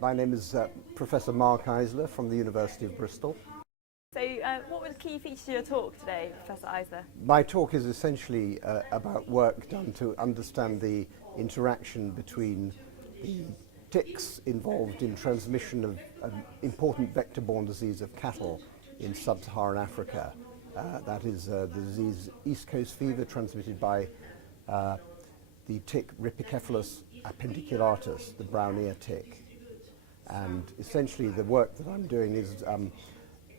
My name is Professor Mark Eisler from the University of Bristol. So what were the key features of your talk today, Professor Eisler? My talk is essentially about work done to understand the interaction between the ticks involved in transmission of an important vector-borne disease of cattle in sub-Saharan Africa. That is the disease East Coast fever, transmitted by the tick Rhipicephalus appendiculatus, the brown ear tick. And essentially the work that I'm doing is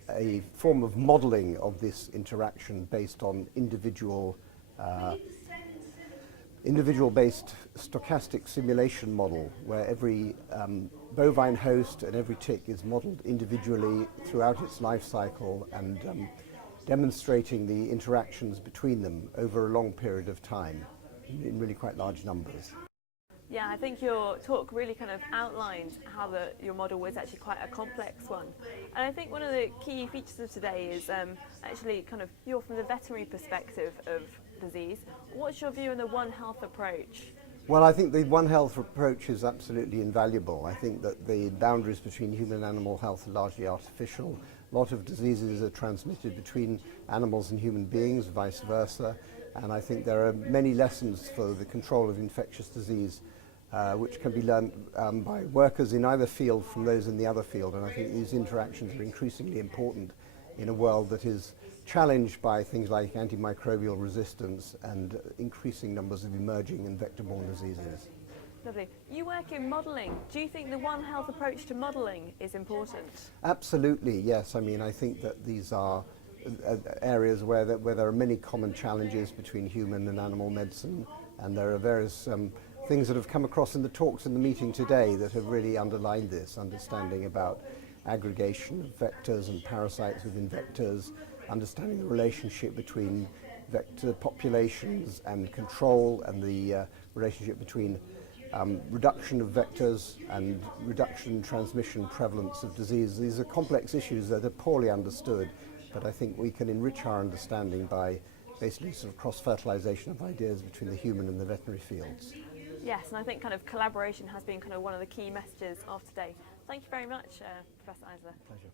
a form of modelling of this interaction based on individual-based stochastic simulation model, where every bovine host and every tick is modelled individually throughout its life cycle and demonstrating the interactions between them over a long period of time in really quite large numbers. Yeah, I think your talk really kind of outlined how your model was actually quite a complex one. And I think one of the key features of today is actually kind of you're from the veterinary perspective of disease. What's your view on the OneHealth approach? Well, I think the OneHealth approach is absolutely invaluable. I think that the boundaries between human and animal health are largely artificial. A lot of diseases are transmitted between animals and human beings, vice versa. And I think there are many lessons for the control of infectious disease which can be learned by workers in either field from those in the other field. And I think these interactions are increasingly important in a world that is challenged by things like antimicrobial resistance and increasing numbers of emerging and vector-borne diseases. Lovely. You work in modelling. Do you think the OneHealth approach to modelling is important? Absolutely, yes. I mean, I think that these are areas where there are many common challenges between human and animal medicine, and there are various things that have come across in the talks in the meeting today that have really underlined this understanding about aggregation of vectors and parasites within vectors, understanding the relationship between vector populations and control, and the relationship between reduction of vectors and reduction in transmission prevalence of disease. These are complex issues that are poorly understood, but I think we can enrich our understanding by basically sort of cross-fertilization of ideas between the human and the veterinary fields. Yes, and I think kind of collaboration has been kind of one of the key messages of today. Thank you very much, Professor Eisler. Pleasure.